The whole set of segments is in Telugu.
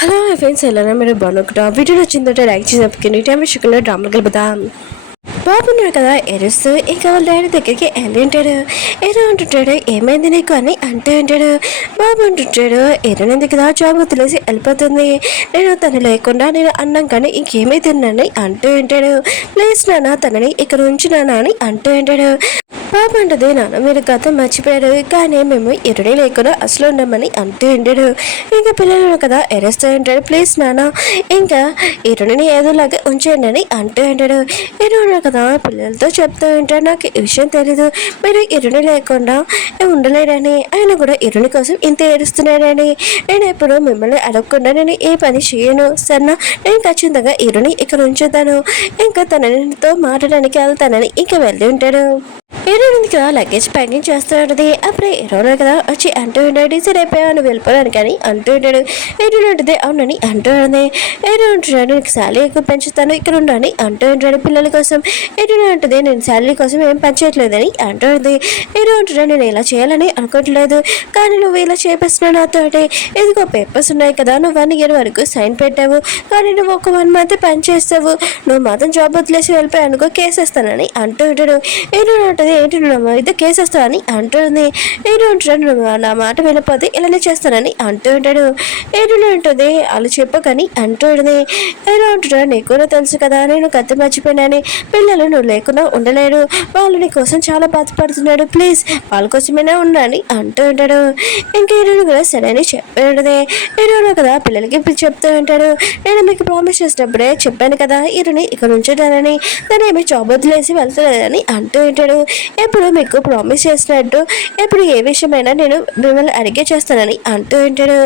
హలో ఫ్రెండ్స్, ఎలా మీరు బాగున్నా? వీడియో నచ్చిందంటే లైక్ చేసి తప్పకండి. టైం విషయంలో డ్రామాలు కలుపుదాం. బాగున్నాడు కదా ఎరుస్తూ ఇక వాళ్ళ డాడీ దగ్గరికి వెళ్ళి ఉంటాడు. ఏదో అంటుంటాడు, ఏమైంది నీకు అని అంటూ ఉంటాడు. బాబు అంటుంటాడు, ఎరునింది కదా జాబ్ తెలిసి వెళ్ళిపోతుంది, నేను తను లేకుండా నేను అన్నం కానీ ఇంకేమీ తిన్నాను అంటూ ఉంటాడు. ప్లీజ్ నాన్న తనని ఇక్కడ ఉంచినానా అని అంటూ ఉంటాడు. పాప అంటది, నాన్న మీరు గతం మర్చిపోయాడు, కానీ మేము ఎరుడి లేకుండా అసలు ఉండమని అంటూ ఉంటాడు. ఇంకా పిల్లలు కదా ఎరేస్తూ ఉంటాడు. ప్లీజ్ నాన్న ఇంకా ఎరుడిని ఏదోలాగా ఉంచేయండి అని అంటూ ఉంటాడు. ఎరుడు కదా పిల్లలతో చెప్తూ ఉంటాడు, నాకు ఈ విషయం తెలీదు, మీరు ఎరుడి లేకుండా ఉండలేడని, ఆయన కూడా ఎరుడి కోసం ఇంత ఏడుస్తున్నాడని, నేను ఎప్పుడు మిమ్మల్ని అడగకుండా నేను ఏ పని చేయను సరేనా, నేను ఖచ్చితంగా ఎరుని ఇక్కడ ఉంచుతాను, ఇంకా తనతో మాట్లాడడానికి వెళ్తానని ఇంకా వెళ్ళి ఉంటాడు. ఏరోని కదా లగేజ్ ప్యాకింగ్ చేస్తూ ఉంటుంది. అప్పుడే ఏరోలో కదా వచ్చి అంటూ ఉంటాడు, సరే అయిపోయాను వెళ్ళిపోయాను కానీ అంటూ ఉంటాడు. ఏరోడు ఉంటుంది, అవునని అంటూ ఉంటుంది. ఏరో అంటున్నాడు, నీకు శాలరీ ఎక్కువ పెంచుతాను ఇక్కడ ఉండని అంటూ ఉంటాడు పిల్లల కోసం. ఏరోడు అంటుంది, నేను శాలరీ కోసం ఏం పనిచేయట్లేదని అంటూ ఉంటుంది. ఏరో అంటున్నాడు, నేను ఇలా చేయాలని అనుకోవట్లేదు, కానీ నువ్వు ఇలా చేపిస్తున్నావు నాతో అంటే, ఇదిగో పేపర్స్ ఉన్నాయి కదా, నువ్వు 1 year వరకు సైన్ పెట్టావు, కానీ నువ్వు ఒక 1 month పని చేస్తావు, నువ్వు మాత్రం జాబ్ వదిలేసి వెళ్ళిపోయావు అనుకో కేసేస్తానని అంటూ ఉంటాడు. ఏరో ఉంటుంది, ఏంటి నువ్వు అయితే కేసేస్తానని అంటుంది. ఏడు అంటాడు, నువ్వు నా మాట వెళ్ళిపోతే ఇలానే చేస్తానని అంటూ ఉంటాడు. ఏడు ఉంటుంది, అలా చెప్పకని అంటూ ఉంటుంది. ఏదో అంటున్నాడు, నీకు కూడా తెలుసు కదా నేను కత్తి మర్చిపోయినాని, పిల్లలు నువ్వు లేకుండా ఉండలేడు, వాళ్ళు నీ కోసం చాలా బాధపడుతున్నాడు, ప్లీజ్ వాళ్ళ కోసమైనా ఉండని అంటూ ఉంటాడు. ఇంకా ఏడు కూడా సరే అని చెప్పి ఉంటుంది. ఏడు కదా పిల్లలకి చెప్తూ ఉంటాడు, నేను మీకు ప్రామిస్ చేసినప్పుడే చెప్పాను కదా ఇరుని ఇక్కడ ఉంచుతానని, తను ఏమి జాబ్ వదిలేసి వెళ్తలేదని అంటూ ఉంటాడు. ఎప్పుడు మీకు ప్రామిస్ చేసినట్టు ఎప్పుడు ఏ విషయమైనా నేను మిమ్మల్ని అడిగే చేస్తానని అంటూ ఉంటాడు.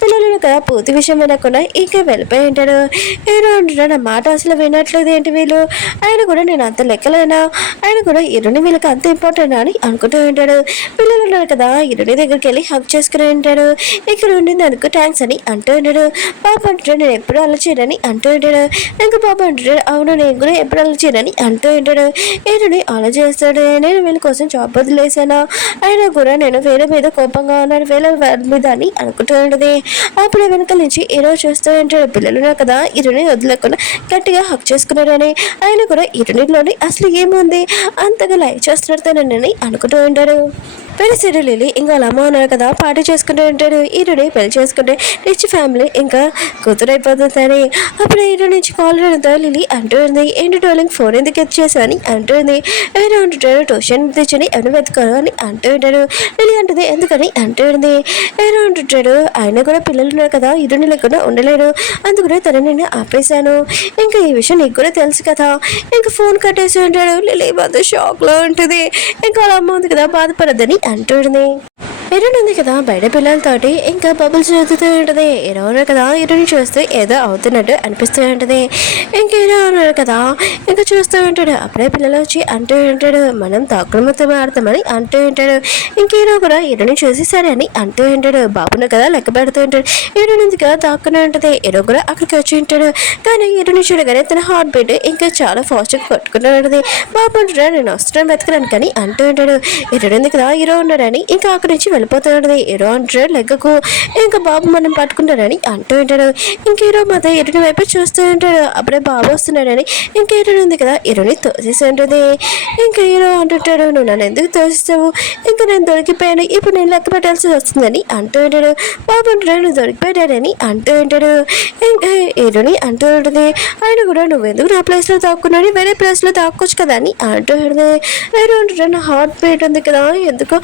పిల్లలు కదా పూర్తి విషయం వినకుండా ఇంకా వెళ్ళిపోయి ఉంటాడు. ఏదో అంటున్నాడు, నా మాట అసలు వినట్లేదు ఏంటి వీళ్ళు, ఆయన కూడా నేను అంత లెక్కలేనా, ఆయన కూడా ఇరుని వీళ్ళకి అంత ఇంపార్టెంట్ అని అనుకుంటూ ఉంటాడు. పిల్లలు ఉన్నారు కదా ఇరుని దగ్గరికి వెళ్ళి హక్ చేసుకుని ఉంటాడు. ఇక్కడ ఉండింది అనుకో థ్యాంక్స్ అని అంటూ ఉంటాడు. పాప అంటున్నాడు, నేను ఎప్పుడు అలా చేయనని అంటూ ఉంటాడు. ఇంకా పాప అంటున్నాడు, అవును నేను కూడా ఎప్పుడు అలా చేయనని అంటూ ఉంటాడు. ఏరుని అలా చేస్తాడు, నేను వీళ్ళ కోసం జాబ్ వదిలేసానా, అయినా కూడా నేను వేరే మీద కోపంగా ఉన్నాను వేరే మీద అని అనుకుంటూ ఉంటుంది. అప్పుడే వెనకాల నుంచి ఏదో చూస్తూ ఉంటాడు. పిల్లలు కదా ఇరుని వదిలేకుండా గట్టిగా హక్ చేసుకున్నారని, ఆయన కూడా ఇరునిలోని అసలు ఏముంది అంతగా లైక్ చేస్తున్నాడు అనుకుంటూ ఉంటాడు. పెళ్లి సీరియల్ ఇంకా అలా అమ్మ ఉన్నారు కదా పార్టీ చేసుకుంటూ ఉంటాడు. ఈరుని పెళ్లి చేసుకుంటే రిచ్ ఫ్యామిలీ ఇంకా కూతురైపోతుందని. అప్పుడు ఈరు నుంచి కాల్ రావడంతో లిలీ అంటూ ఉంది, ఏంటి డార్లింగ్ ఫోన్ ఎందుకు ఇచ్చేసా అని అంటుంది. ఎవరు అంటుంటాడు, ట్యూషన్ తెచ్చని ఎవరు వెతుకోరు అని అంటూ ఉంటాడు. లిలీ అంటుంది, ఎందుకని అంటూ ఉంది. ఎవరు అంటుంటాడు, ఆయన కూడా పిల్లలు ఉన్నారు కదా ఇరుని లేకుండా ఉండలేడు, అందుకనే తనని నేను ఆపేశాను, ఇంకా ఈ విషయం నీకు కూడా తెలుసు కదా, ఇంకా ఫోన్ కట్టేసి ఉంటాడు. లిలీ మాత్రం షాక్లో ఉంటుంది. ఇంకా అలా అమ్మ ఉంది కదా బాధపడద్దని అంటుంది. ఎరుడు ఉంది కదా బయట పిల్లలతోటి ఇంకా బబుల్స్ చదువుతూ ఉంటుంది. ఎరవరు కదా ఇరుని చూస్తే ఏదో అవుతున్నట్టు అనిపిస్తూ ఉంటుంది. ఇంకా ఏదో ఉన్నారు కదా ఇంకా చూస్తూ ఉంటాడు. అప్పుడే పిల్లలు వచ్చి అంటూ ఉంటాడు, మనం తాకుడుమతో ఆడతామని అంటూ ఉంటాడు. ఇంకేదో కూడా ఇరుని చూసి సరే అని అంటూ ఉంటాడు. బాబును కదా లెక్క పెడుతూ ఉంటాడు. ఇరు నుంచి కదా తాక్కునే ఉంటుంది. ఎరో కూడా అక్కడికి వచ్చి ఉంటాడు. కానీ ఇరుని చూడగానే తన హార్ట్ బీట్ ఇంకా చాలా ఫాస్ట్గా కొట్టుకుంటూ ఉంటుంది. బాబు అంటున్నాడు, నేను వస్తున్నాను వెతకడానికి అని అంటూ ఉంటాడు. ఇరుడు ఉంది కదా హీరో ఉన్నాడని ఇంకా అక్కడి నుంచి వెళ్ళిపోతాడు. హీరో అంటాడు, లెక్కకు ఇంకా బాబు మనం పట్టుకుంటాడని అంటూ ఉంటాడు. ఇంక హీరో మాత్రం ఇరుని వైపు చూస్తూ ఉంటాడు. అప్పుడే బాబు వస్తున్నాడని ఇంకా హీరో ఉంది కదా ఇరుని తోసేసి ఉంటుంది. ఇంకా హీరో అంటుంటాడు, నువ్వు నన్ను ఎందుకు తోసిస్తావు, ఇంకా నేను దొరికిపోయాను, ఇప్పుడు నేను లెక్క పెట్టాల్సి వస్తుందని అంటూ ఉంటాడు. బాబు అంటాడు, నువ్వు దొరికిపోయాడని అంటూ ఉంటాడు. ఇంకా హీరోని అంటూ ఉంటుంది, ఆయన కూడా నువ్వు ఎందుకు నా ప్లేస్లో తాక్కున్నాడు, వేరే ప్లేస్లో తాక్కోవచ్చు కదా అని అంటూ ఉంటుంది. హీరో అంటాడు, నా హార్ట్ బీట్ ఉంది కదా ఎందుకో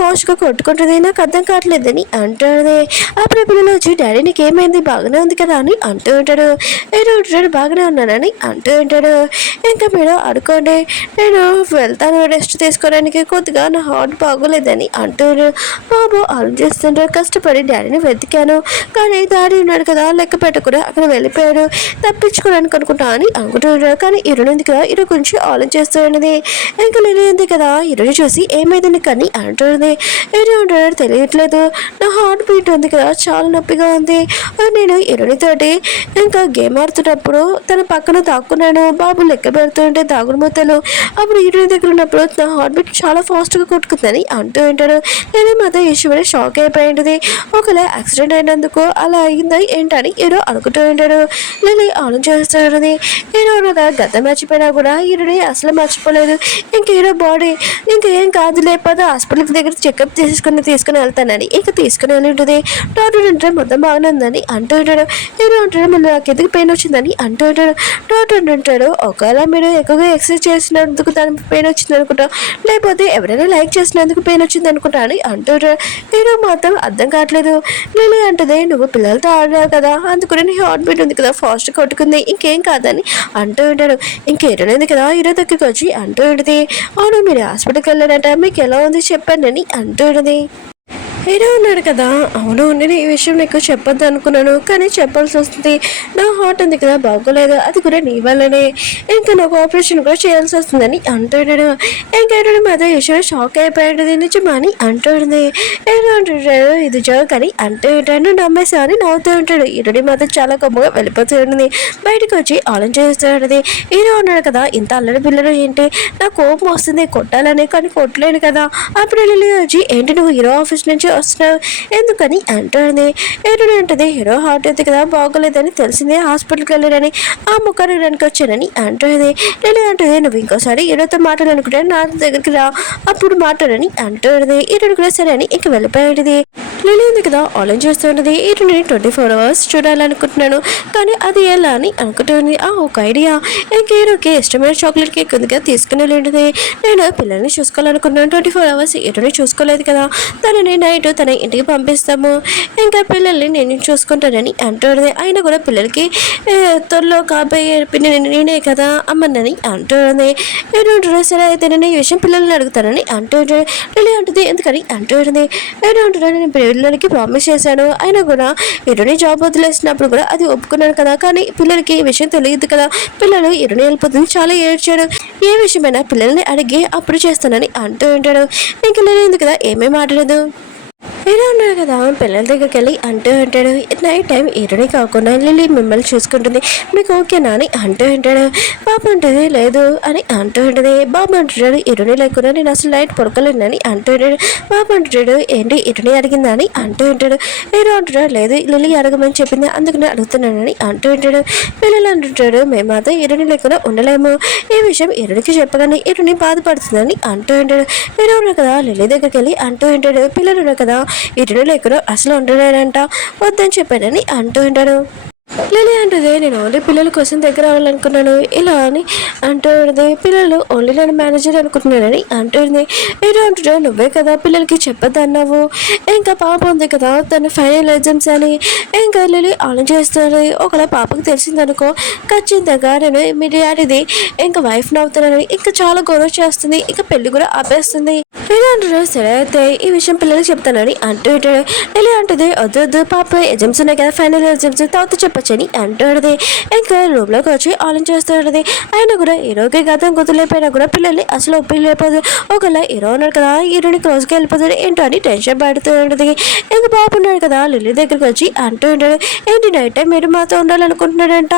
ఫాస్ట్గా కొట్టుకుంటుంది, నాకు అర్థం కావట్లేదని అంటాడు. అప్పుడు పిల్లలు వచ్చి, డాడీ నీకు ఏమైంది బాగానే ఉంది కదా అని అంటూ ఉంటాడు. ఏదో ఉంటాడు, బాగానే ఉన్నానని అంటూ ఉంటాడు. ఇంకా మీరు ఆడుకోండి, నేను వెళ్తాను రెస్ట్ తీసుకోవడానికి, కొద్దిగా నా హార్ట్ బాగోలేదని అంటాడు. బాబు ఆలోచిస్తుంటాడు, కష్టపడి డాడీని వెతికాను, కానీ డాడీ ఉన్నాడు కదా లెక్క పెట్టకుండా అక్కడ వెళ్ళిపోయాడు, తప్పించుకోవడానికి అనుకుంటా అని అనుకుంటున్నాడు. కానీ ఇరుని ఉంది కదా ఇరు గురించి ఆలోచిస్తూ ఉన్నది. ఇంకా లిలీ ఉంది కదా ఇరుని చూసి ఏమైంది కానీ అంటుంది. ఏదో ఉంటాడో తెలియట్లేదు, నా హార్ట్ బీట్ ఉంది కదా చాలా నొప్పిగా ఉంది. నేను ఇరునితోటి ఇంకా గేమ్ ఆడుతున్నప్పుడు తన పక్కన దాక్కున్నాను, బాబు లెక్క పెడుతుంటే దాగుడు మూతలు. అప్పుడు ఇరుని దగ్గర ఉన్నప్పుడు నా హార్ట్ బీట్ చాలా ఫాస్ట్గా కొట్టుకుందని అంటూ ఉంటాడు. నేను మాత్రం ఈశ్వరి షాక్ అయిపోయింది. ఒకవేళ యాక్సిడెంట్ అయినందుకు అలా అయిందా ఏంటని ఏదో అనుకుంటూ ఉంటాడు. లిల్లీ ఆలోచిస్తాడని నేను గతం మర్చిపోయినా కూడా ఇరుని అసలు మర్చిపోలేదు. ఇంకేదో బాడీ ఇంకేం కాదు లేకపోతే హాస్పిటల్ దగ్గర చెకప్ తీసుకుని వెళ్తానని ఇంకా తీసుకుని వెళ్ళి ఉంటుంది. డాక్టర్ అంటే మొత్తం బాగానే ఉందని అంటూ ఉంటాడు. నేను అంటాడు మళ్ళీ నాకు ఎందుకు పెయిన్ వచ్చిందని అంటూ ఉంటాడు. డాక్టర్ అంటాడు ఒకవేళ మీరు ఎక్కువగా ఎక్సర్సైజ్ చేసినందుకు దానికి పెయిన్ వచ్చింది అనుకుంటా, లేకపోతే ఎవరైనా లైక్ చేసినందుకు పెయిన్ వచ్చింది అనుకుంటా అని అంటూ ఉంటాడు. నేను మాత్రం అర్థం కావట్లేదు. లిల్లీ అంటది నువ్వు పిల్లలతో ఆడావు కదా అందుకని నీ హార్ట్ బీట్ ఉంది కదా ఫాస్ట్ కొట్టుకుంది ఇంకేం కాదని అంటూ ఉంటాడు. ఇంకేటనేది కదా ఈరోజు దగ్గరికి వచ్చి అంటూ ఉంటుంది. అవును మీరు హాస్పిటల్కి వెళ్ళారంట మీకు ఎలా ఉంది చెప్పండి అంటూ ఉంటుంది. హీరో ఉన్నాడు కదా, అవును నేను ఈ విషయం నీకు చెప్పొద్దు అనుకున్నాను కానీ చెప్పాల్సి వస్తుంది. నా హార్ట్ ఉంది కదా బాగోలేదు, అది కూడా నీ వల్లనే, ఇంకా నాకు ఆపరేషన్ కూడా చేయాల్సి వస్తుందని అంటాడు. ఇంకేటాడు మాత్రం విషయం షాక్ అయిపోయాడు. నిజమా అని అంటుంది. ఏదో అంటుంటాడు ఇది జోక్ అని అంటూ ఉంటాడు. నమ్మేసా అని నవ్వుతూ ఉంటాడు. ఇరుడి మాత్రం చాలా గొప్పగా వెళ్ళిపోతూ ఉంటుంది. బయటకు వచ్చి ఆలోచిస్తూ ఉంటుంది. హీరో ఉన్నాడు కదా ఇంత అల్లరి పిల్లలు ఏంటి, నా కోపం వస్తుంది కొట్టాలని కానీ కొట్టలేను కదా. అప్పుడు లిల్లీ వచ్చి ఏంటి నువ్వు హీరో ఆఫీస్ నుంచి వస్తున్నావు ఎందుకని అంటుంది. ఏంటంటే హీరో హార్ట్ అయితే కదా బాగోలేదని తెలిసిందే హాస్పిటల్కి వెళ్ళారని ఆ ముఖాన్ని వెనక్కి వచ్చానని అంటుంది. నేను అంటుంది నువ్వు ఇంకోసారి హీరోతో మాట్లాడాలనుకుంటే నా దగ్గరికి రా అప్పుడు మాట్లాడని అంటుంది. హీరోని కూడా సరే అని ఇంక వెళ్ళిపోయేది. లిల్లీ ఉంది కదా ఆన్లైన్ చేస్తుంటుంది. హీరోని 24 hours చూడాలనుకుంటున్నాను కానీ అది ఎలా అని అనుకుంటుంది. ఒక ఐడియా, ఇంక హీరోకి ఇష్టమైన చాక్లెట్ కేక్ ఉంది కదా తీసుకుని వెళ్ళింది. నేను పిల్లల్ని చూసుకోవాలనుకున్నాను 24 hours హీరోని చూసుకోలేదు కదా, తనని నైట్ తన ఇంటికి పంపిస్తాము ఇంకా పిల్లల్ని నేను చూసుకుంటానని అంటుంది. అయినా కూడా పిల్లలకి త్వరలో కాబోయే నేనే కదా అమ్మనని అంటుంది. ఏంటంటారు సరే అయితే నేను ఈ విషయం పిల్లల్ని అడుగుతానని అంటుంటాడు. లిల్లీ అంటుంది ఎందుకని అంటుంది. ఏంటంటున్నా నేను పిల్లలకి ప్రామిస్ చేశాను, అయినా కూడా ఇరుని జాబ్ వదిలేసినప్పుడు కూడా అది ఒప్పుకున్నాను కదా, కానీ పిల్లలకి ఈ విషయం తెలియదు కదా, పిల్లలు ఇరుని వెళ్ళిపోతుంది చాలా ఏడ్చాడు, ఏ విషయమైనా పిల్లల్ని అడిగి అప్పుడు చేస్తానని అంటూ ఉంటాడు. ఇంకా లేదు కదా ఏమేమి మాట్లాడదు. హీరో ఉన్నాడు కదా పిల్లల దగ్గరికి వెళ్ళి అంటూ ఉంటాడు. నైట్ టైం హీరోని కాకుండా లిల్లీ మిమ్మల్ని చూసుకుంటుంది మీకు ఓకేనా అని అంటూ ఉంటాడు. బాబు అంటుంది లేదు అని అంటూ ఉంటుంది. బాబు అంటున్నాడు హీరోని లేకుండా నేను అసలు నైట్ పడుకోలేనని అంటూ ఉంటాడు. బాబు అంటున్నాడు ఏంటి హీరోని అడిగిందా అని అంటూ ఉంటాడు. హీరో అంటున్నాడు లేదు లిల్లీ అడగమని చెప్పింది అందుకని అడుగుతున్నానని అంటూ ఉంటాడు. పిల్లలు అంటుంటాడు మేము మాత్రం హీరోని లేకుండా ఉండలేము, ఈ విషయం హీరోనికి చెప్పగానే హీరోని బాధపడుతుందని అంటూ ఉంటాడు. హీరో ఉన్నాడు కదా లిల్లీ దగ్గరికి వెళ్ళి అంటూ ఉంటాడు. పిల్లలు ఉన్నారు కదా ఇటు లేకుండా అసలు ఉండలేడంట వద్దని చెప్పానని అంటూ ఉంటాడు. లిల్లీ అంటుంది నేను ఓన్లీ పిల్లల కోసం దగ్గర అవ్వాలనుకున్నాను ఇలా అని అంటుంది. పిల్లలు ఓన్లీ నేను మేనేజర్ అనుకుంటున్నానని అంటుంది. ఏదో అంటుంటే నువ్వే కదా పిల్లలకి చెప్పొద్దు అన్నావు, ఇంకా పాప ఉంది కదా తన ఫైనల్ ఎగ్జామ్స్ అని ఇంకా లిల్లీ ఆలోచిస్తుంది. ఒకవేళ పాపకు తెలిసిందనుకో ఖచ్చితంగా నేను మీ డాడీది ఇంకా వైఫ్ నవ్వుతున్నానని ఇంకా చాలా గొడవ చేస్తుంది, ఇంకా పెళ్లి కూడా ఆపేస్తుంది. ఏదో అంటున్నాడు సరే అయితే ఈ విషయం పిల్లలకి చెప్తానని అంటూ ఉంటాడు. లిల్లీ అంటుంది వద్దు వద్దు పాప ఎగ్జామ్స్ ఉన్నాయి కదా ఫైనల్ ఎగ్జామ్స్ తర్వాత చెప్పచ్చని అంటుంది. ఇంకా రూమ్ లోకి వచ్చి ఆలోచిస్తూ ఉంటుంది. ఆయన కూడా హీరోకి గతం గుర్తులేపోయినా కూడా పిల్లల్ని అసలు ఒప్పిలేకపోదు. ఒకవేళ హీరో ఉన్నాడు కదా హీరోని క్లోజ్కి వెళ్ళిపోతాడు ఏంటో అని టెన్షన్ పడుతూ ఉంటుంది. ఇంకా బాబున్నాడు కదా లిల్లీ దగ్గరికి వచ్చి అంటూ ఉంటాడు ఏంటి నైట్ టైం మీరు మాతో ఉండాలనుకుంటున్నాడంట,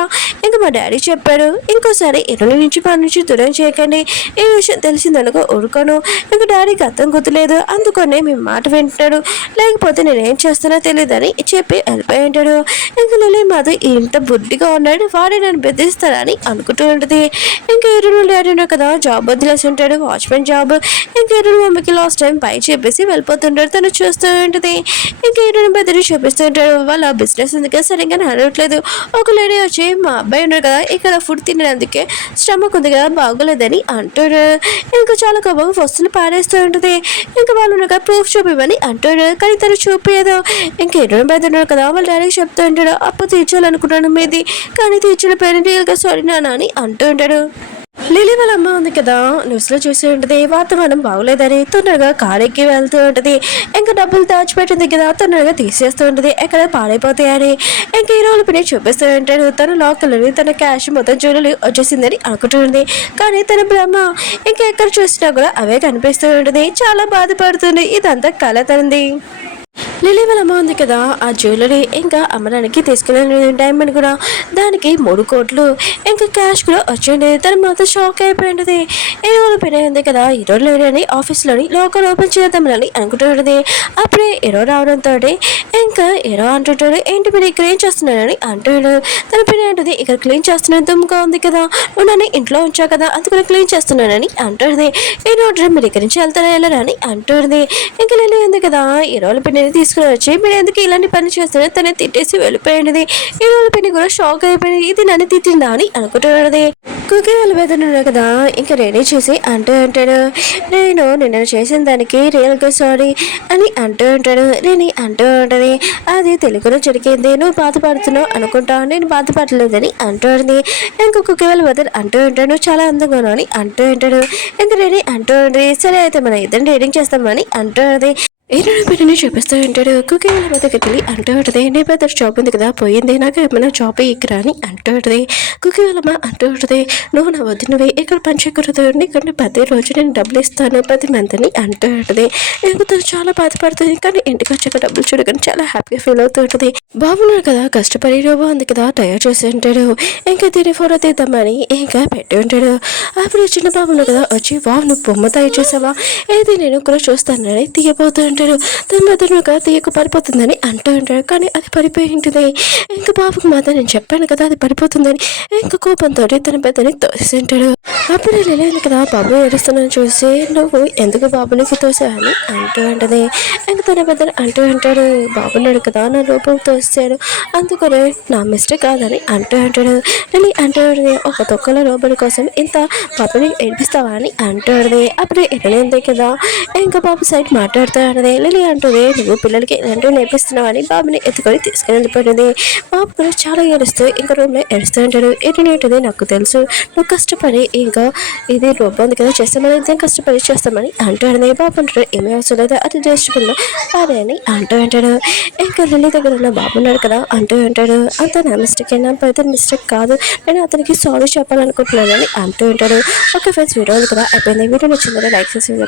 ఇంకా మా డాడీ చెప్పాడు ఇంకోసారి హీరోని నుంచి పని నుంచి దూరం చేయకండి, ఈ విషయం తెలిసిందనుకో ఊరుకోను, ఇంకా డాడీ గతం గుర్తులేదు అందుకనే మీ మాట వింటాడు లేకపోతే నేనేం చేస్తానో తెలియదని చెప్పి వెళ్ళిపోయి ఉంటాడు. ఇంకా లిల్లీ మాది ఇంత బుద్ధిగా ఉన్నాడు వాడే నన్ను బెదిరిస్తారని అనుకుంటూ ఉంటుంది. ఇంకా ఎరుడు డాడీ కదా జాబ్ వదిలేసి ఉంటాడు వాచ్మెన్ జాబ్. ఇంకా ఎరుడు మమ్మీకి లాస్ట్ టైం పై చెప్పేసి వెళ్ళిపోతుంటాడు, తను చూస్తూ ఉంటుంది. ఇంకా ఎరుడు బెదిరి చూపిస్తూ ఉంటాడు వాళ్ళ బిజినెస్ ఎందుకే సరిగ్గా నడవట్లేదు. ఒక లేడీ వచ్చి మా అబ్బాయి ఉన్నాడు కదా ఇక్కడ ఫుడ్ తినడానికి స్టమక్ ఉంది కదా బాగోలేదని అంటాడు. ఇంకా చాలా గొప్పగా వస్తువులు పాడేస్తూ ఉంటుంది. ఇంకా వాళ్ళు ఉన్నాక ప్రూఫ్ చూపిమని అంటాడు కానీ తను చూపించదు. ఇంకా ఎరుడు బెదిరినాడు కదా వాళ్ళ డాడీకి చెప్తూ ఉంటాడు అప్పు తీర్చాలనుకున్నాను మీది కానీ తీర్చిన పేరెంట్ సారీ నాన్న అని అంటూ ఉంటాడు. లిలీ వాళ్ళ అమ్మ ఉంది కదా న్యూస్లో చూసి ఉంటుంది వాతావరణం బాగోలేదని తొందరగా కారు ఎక్కి వెళ్తూ ఉంటుంది. ఇంకా డబ్బులు దాచిపెట్టింది కదా తొందరగా తీసేస్తూ ఉంటుంది ఎక్కడ పాడైపోతాయని. ఇంకా ఈ రోజు పని చూపిస్తూ ఉంటాడు తన లాకర్లని తన క్యాష్ మొత్తం జ్యువెలరీ వచ్చేసిందని అనుకుంటుంది. కానీ తన బ్రహ్మ ఇంకా ఎక్కడ చూసినా కూడా అవే కనిపిస్తూ ఉంటుంది. చాలా బాధపడుతుంది. ఇదంతా కళ తనది. లిలీ వాళ్ళ అమ్మ ఉంది కదా ఆ జ్యువెలరీ ఇంకా అమ్మడానికి తీసుకెళ్ళిన డైమండ్ కూడా దానికి 3 కోట్లు ఇంకా క్యాష్ కూడా వచ్చింది. తను మాత్రం షాక్ అయిపోయింది. ఈ రోజు పని ఉంది కదా ఈరోజు లేడని ఆఫీస్లోని లాకర్ ఓపెన్ చేద్దామని అనుకుంటుంటుంది. అప్పుడే హీరో రావడంతో ఇంకా హీరో అంటుంటాడు ఏంటి మీరు ఇక్కడ ఏం చేస్తున్నారని అంటాడు. తన పని అంటుంది ఇక్కడ క్లీన్ చేస్తున్నాను దుమ్ముగా ఉంది కదా నువ్వు నన్ను ఇంట్లో ఉంచా కదా అందుకని క్లీన్ చేస్తున్నానని అంటుంది. ఈ రోజు మీరు ఇక్కడి నుంచి వెళ్తారా వెళ్ళరా అని అంటుంది. ఇంకా లిలీ ఉంది కదా ఈ రోజు పని తీసుకుని వచ్చి మీరు ఎందుకు ఇలాంటి పని చేస్తారో తనే తిట్టేసి వెళ్ళిపోయినది. ఈ రోజు పని కూడా షాక్ అయిపోయింది. ఇది నన్ను తిట్టిందా అని అనుకుంటున్నది. కుకీ వాళ్ళు వెళ్తున్నాడు కదా ఇంకా రెడీ చేసి అంటాడు నేను నిన్న చేసిన దానికి రియల్గా సారీ అని అంటాడు. నేను అంటూ ఉంటుంది అది తెలుగులో జరిగింది నువ్వు బాధపడుతున్నావు అనుకుంటా నేను బాధపడలేదని అంటుంది. ఇంకా కుకీ వాళ్ళ వెదర్ అంటూ ఉంటాడు చాలా అందంగా అని అంటూ ఉంటాడు. ఇంకా రెడీ అంటూ ఉంటుంది సరే అయితే మనం ఇద్దరు రీడింగ్ చేస్తామని అంటుంది. ఏదైనా పెట్టిని చూపిస్తూ ఉంటాడు. కుకీ వాళ్ళ దగ్గరికి వెళ్ళి అంటూ ఉంటుంది నీ పెద్ద జాబ్ ఉంది కదా పోయింది నాకు ఏమైనా జాబ్ ఇక్కడ అని అంటూ ఉంటుంది. కుకీ వాళ్ళమ్మ అంటూ ఉంటుంది నువ్వు నా వద్దు ఇక్కడ పంచకూడదు నీకంటే ప్రతిరోజు నేను డబ్బులు ఇస్తాను 10 మందిని అంటూ ఉంటుంది. ఇంకా తను చాలా బాధపడుతుంది కానీ ఇంటికి వచ్చాక డబ్బులు చూడగానే చాలా హ్యాపీగా ఫీల్ అవుతూ ఉంటుంది. బాబున్నాడు కదా కష్టపడి రోబో ఉంది కదా తయారు చేసి ఉంటాడు. ఇంకా దీని ఫోటో తీద్దామని ఇంకా పెట్టి ఉంటాడు. అప్పుడు చిన్న బాబున్నాడు కదా వచ్చి వావ్ నువ్వు బొమ్మ తయారు చేసావా ఏది నేను కూడా చూస్తానని తీయబోతూ ఉంటాడు. తన మధ్యగా తీయక పడిపోతుందని అంటూ ఉంటాడు కానీ అది పడిపోయి ఉంటుంది. ఇంకా బాబుకి మాత్రం నేను చెప్పాను కదా అది పడిపోతుందని ఇంకా కోపంతో తన పెద్దని తోసి ఉంటాడు. అప్పుడు లేదు కదా బాబు ఏడుస్తున్నాను చూసి నువ్వు ఎందుకు బాబుని తోసావని అంటూ ఉంటుంది. ఇంకా తన పెద్దని అంటూ ఉంటాడు బాబున్నాడు కదా నా రూపం తోసాడు అందుకనే నా మిస్టేక్ కాదని అంటూ ఉంటాడు. నేను అంటూ ఒక తొక్కల రోబోని కోసం ఇంత బాబుని ఏడిపిస్తావా అని అంటూ ఉంటుంది. అప్పుడు ఎక్కడైంది కదా ఇంకా బాబు సైడ్ మాట్లాడుతూ ఉంటుంది. లిలీ అంటుంది నువ్వు పిల్లలకి ఇలాంటివి నేర్పిస్తున్నావని బాబుని ఎత్తుకొని తీసుకుని వెళ్ళిపోయింది. బాబు కూడా చాలా ఏడుస్తూ ఇంకా రూమ్లో ఏడుస్తూ ఉంటాడు. ఏంటంటే నాకు తెలుసు నువ్వు కష్టపడి ఇంకా ఇది రోబో ఉంది కదా చేస్తామని ఇంత కష్టపడి చేస్తామని అంటాడు. బాబు అంటాడు ఏమీ అవసరం లేదు అది డస్ట్బిన్లో అదే అని అంటూ ఉంటాడు. ఇంకా లిల్లీ దగ్గర ఉన్న బాబు ఉన్నాడు కదా అంటూ ఉంటాడు అంత నా మిస్టేక్ అయినా అయితే మిస్టేక్ కాదు నేను అతనికి సారీ చెప్పాలనుకుంటున్నాను అని అంటూ ఉంటాడు. ఓకే ఫ్రెండ్స్ వీడియో కదా అయిపోయింది. వీడియో నచ్చిందని లైక్ చేసి